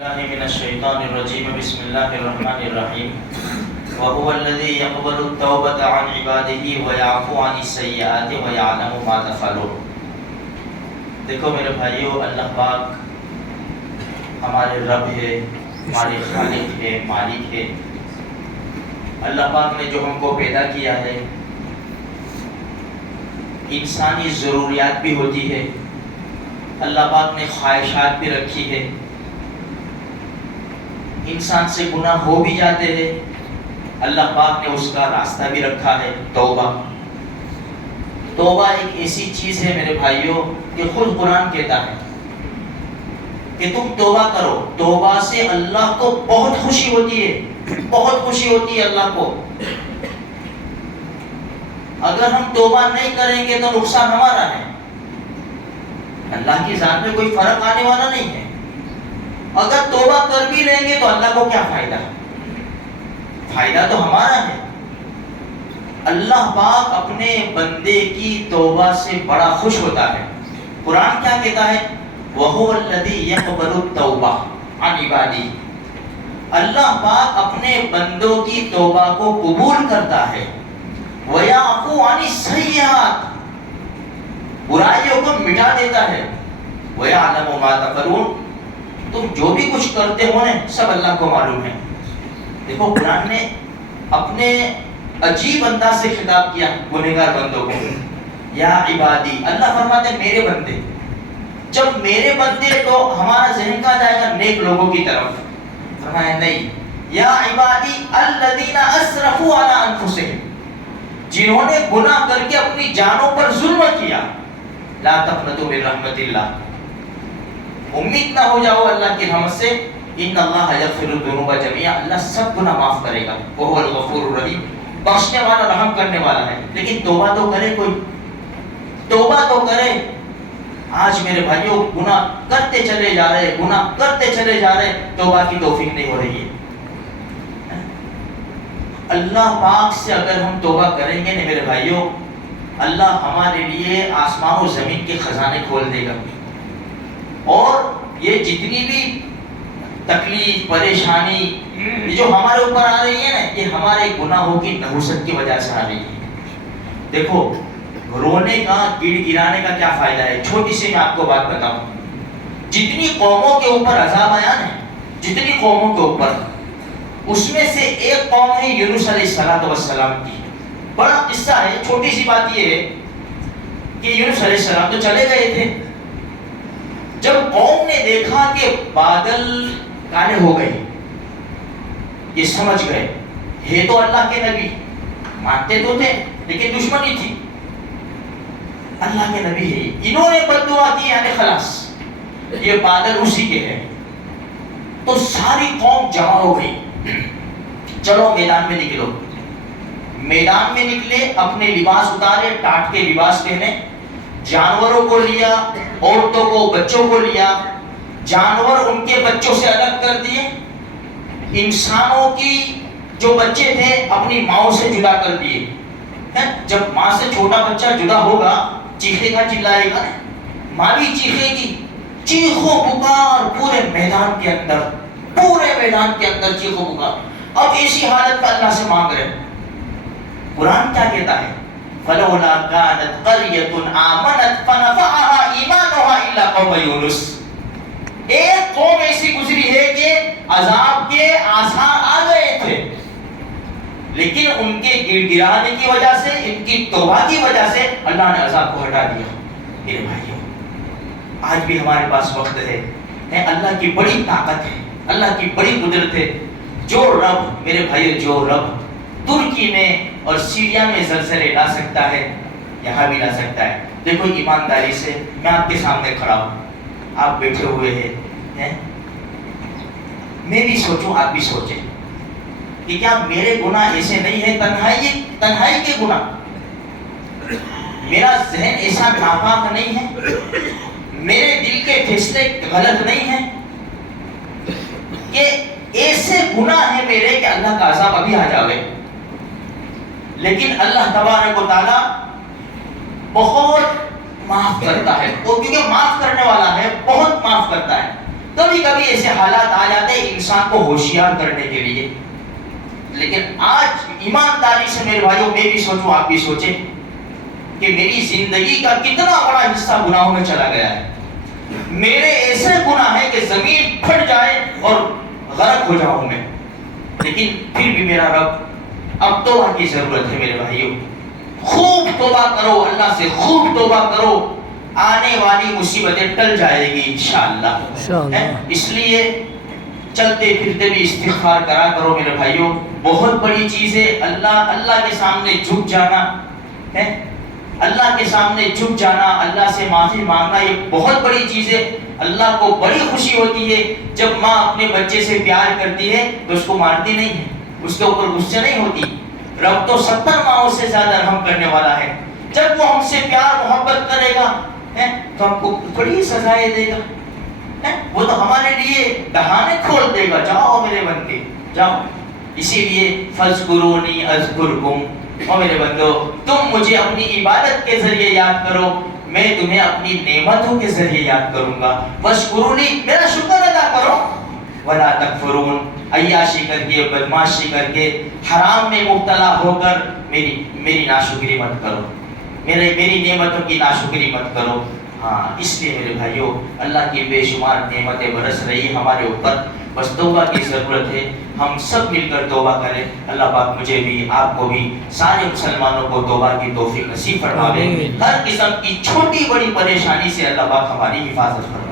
الله من الشيطان الرجيم بسم الله الرحمن الرحيم وهو الذي يقبل التوبة عن عباده ويعفو عن السيئات ويعلم ما تفعلون۔ دیکھو میرے بھائیو، اللہ پاک ہمارے رب ہے، ہمارے خالق ہے، مالک ہے۔ اللہ پاک نے جو ہم کو پیدا کیا ہے، انسانی ضروریات بھی ہوتی ہے، اللہ پاک نے خواہشات بھی رکھی ہے، انسان سے گناہ ہو بھی جاتے ہیں، اللہ پاک نے اس کا راستہ بھی رکھا ہے، توبہ۔ توبہ ایک ایسی چیز ہے میرے بھائیوں کہ خود قرآن کہتا ہے کہ تم توبہ کرو۔ توبہ سے اللہ کو بہت خوشی ہوتی ہے، بہت خوشی ہوتی ہے اللہ کو۔ اگر ہم توبہ نہیں کریں گے تو نقصان ہمارا ہے، اللہ کی ذات میں کوئی فرق آنے والا نہیں ہے۔ اگر توبہ کر بھی لیں گے تو اللہ کو کیا فائدہ؟ فائدہ تو ہمارا ہے۔ اللہ پاک اپنے بندے کی توبہ سے بڑا خوش ہوتا ہے۔ قرآن کیا کہتا ہے؟ وَهُوَ الَّذِي يَقْبَلُ التَّوْبَةَ عَنْ عِبَادِهِ۔ اللہ پاک اپنے بندوں کی توبہ کو قبول کرتا ہے۔ وَيَعْفُو عَنِ السَّيِّئَاتِ، برائیوں کو مٹا دیتا ہے۔ وَيَعْلَمُ مَا تَفْعَلُونَ، تم جو بھی کچھ کرتے ہو نا سب اللہ کو معلوم ہے۔ دیکھو قرآن نے اپنے عجیب انداز سے خطاب کیا گنہگار بندوں کو، یا عبادی۔ اللہ فرماتے ہیں میرے بندے۔ جب میرے بندے تو ہمارا ذہن کا جائے گا نیک لوگوں کی طرف، فرمایا نہیں، یا عبادی الذین اسرفوا علی انفسہم، جنہوں نے گناہ کر کے اپنی جانوں پر ظلم کیا۔ لا تقنطوا من رحمت اللہ، امید نہ ہو جاؤ اللہ کی رحمت سے۔ ان اللہ یغفر الذنوب جميعا، اللہ سب گناہ معاف کرے گا۔ وہ الغفور الرحیم، بخشنے والا، رحم کرنے والا ہے۔ لیکن توبہ تو کرے کوئی، توبہ تو کرے۔ آج میرے بھائیوں گناہ کرتے چلے جا رہے، گناہ کرتے چلے جا رہے، توبہ کی توفیق نہیں ہو رہی ہے۔ اللہ پاک سے اگر ہم توبہ کریں گے نا میرے بھائیوں، اللہ ہمارے لیے آسمان و زمین کے خزانے کھول دے گا، اور یہ جتنی بھی تکلیف پریشانی جو ہمارے اوپر آ رہی ہے نا، یہ ہمارے گناہوں کی نحوست کی وجہ سے آ رہی ہے۔ دیکھو رونے کا، گڑ گرانے کا کیا فائدہ ہے؟ چھوٹی سی میں آپ کو بات بتاؤں، جتنی قوموں کے اوپر عذاب آیا نا، جتنی قوموں کے اوپر، اس میں سے ایک قوم ہے یونس علیہ السلام کی۔ بڑا قصہ ہے، چھوٹی سی بات یہ ہے کہ یونس علیہ السلام تو چلے گئے تھے۔ جب قوم نے دیکھا کہ بادل کالے ہو گئے، یہ سمجھ گئے یہ تو اللہ کے نبی، مانتے تو تھے لیکن دشمنی تھی، اللہ کے نبی ہے، انہوں نے بد دعا کی یعنی خلاص یہ بادل اسی کے ہیں۔ تو ساری قوم جمع ہو گئی، چلو میدان میں نکلو۔ میدان میں نکلے، اپنے لباس اتارے، ٹاٹ کے لباس پہنے، جانوروں کو لیا، عورتوں کو، بچوں کو لیا، جانور ان کے بچوں سے الگ کر دیے، انسانوں کی جو بچے تھے اپنی ماؤں سے جدا کر دیے۔ جب ماں سے چھوٹا بچہ جدا ہوگا چیخے گا، چلائے گا، ماں بھی چیخے گی، چیخو پکار پورے میدان کے اندر، پورے میدان کے اندر چیخو پکار۔ اب ایسی حالت میں اللہ سے مانگ رہے۔ قرآن کیا کہتا ہے؟ فلولا كانت قرية آمنت فنفعها إيمانها إلا قوم يونس۔ ایک قوم ایسی گزری ہے کہ عذاب کے آثار آ گئے تھے، لیکن ان کے گڑ گرانے کی وجہ سے، ان کی توبہ کی وجہ سے اللہ نے عذاب کو ہٹا دیا۔ میرے بھائیوں آج بھی ہمارے پاس وقت ہے، اللہ کی بڑی طاقت ہے، اللہ کی بڑی قدرت ہے۔ جو رب، میرے بھائیوں، جو رب ترکی میں اور سیریا میں زلزلے لا سکتا ہے، یہاں بھی لا سکتا ہے۔ دیکھو ایمانداری سے میں آپ کے سامنے کھڑا ہوں، آپ بیٹھے ہوئے ہیں، میں بھی سوچوں، آپ بھی سوچیں کہ کیا میرے گناہ ایسے نہیں ہیں؟ تنہائی کے گناہ، میرا ذہن ایسا ناپاک نہیں ہے، میرے دل کے فیصلے غلط نہیں ہیں کہ ایسے گناہ ہیں میرے کہ اللہ کا عذاب ابھی آ جاوے۔ لیکن اللہ تبارک و تعالی بہت معاف کرتا ہے، وہ کیونکہ معاف کرنے والا ہے، بہت معاف کرتا ہے۔ کبھی کبھی ایسے حالات آ جاتے انسان کو ہوشیار کرنے کے لیے. لیکن آج ایمانداری سے میرے بھائیوں میں بھی سوچوں آپ بھی سوچیں کہ میری زندگی کا کتنا بڑا حصہ گناہوں میں چلا گیا ہے. میرے ایسے گناہ ہیں کہ زمین پھٹ جائے اور غرق ہو جاؤں میں, لیکن پھر بھی میرا رب اب توبہ کی ضرورت ہے میرے بھائیوں. خوب توبہ کرو, اللہ سے خوب توبہ کرو, آنے والی مصیبتیں ٹل جائے گی انشاءاللہ. اس لیے چلتے پھرتے بھی استغفار کرا کرو میرے بھائیوں. بہت بڑی چیز ہے اللہ کے سامنے جھک جانا ہے, اللہ کے سامنے جھک جانا, اللہ سے معافی مانگنا, یہ بہت بڑی چیز ہے. اللہ کو بڑی خوشی ہوتی ہے جب ماں اپنے بچے سے پیار کرتی ہے تو اس کو مارتی نہیں ہے, اس کے اوپر غصے نہیں ہوتی. رب تو 70 ماؤں سے زیادہ رحم کرنے والا ہے. جب وہ ہم سے پیار محبت کرے گا تو ہم کو بڑی سزائیں دے گا. وہ تو ہمارے لیے دہانے کھول دے گا, جاؤ میرے بندے جاؤ. اسی لیے فاذکرونی اذکرکم, او میرے بندو تم مجھے اپنی عبادت کے ذریعے یاد کرو, میں تمہیں اپنی نعمتوں کے ذریعے یاد کروں گا. واشکرونی, میرا شکر ادا کرو. ولا تکفرون, عیاشی کر کے, بدماشی کر کے, حرام میں مبتلا ہو کر میری ناشکری مت کرو, میری نعمتوں کی ناشکری مت کرو. ہاں, اس لیے میرے بھائیوں اللہ کی بے شمار نعمتیں برس رہی ہمارے اوپر, بس توبہ کی ضرورت ہے. ہم سب مل کر توبہ کریں. اللہ پاک مجھے بھی, آپ کو بھی, سارے مسلمانوں کو توبہ کی توفیق نصیب فرماوے. ہر قسم کی چھوٹی بڑی پریشانی سے اللہ پاک ہماری حفاظت فرمائے.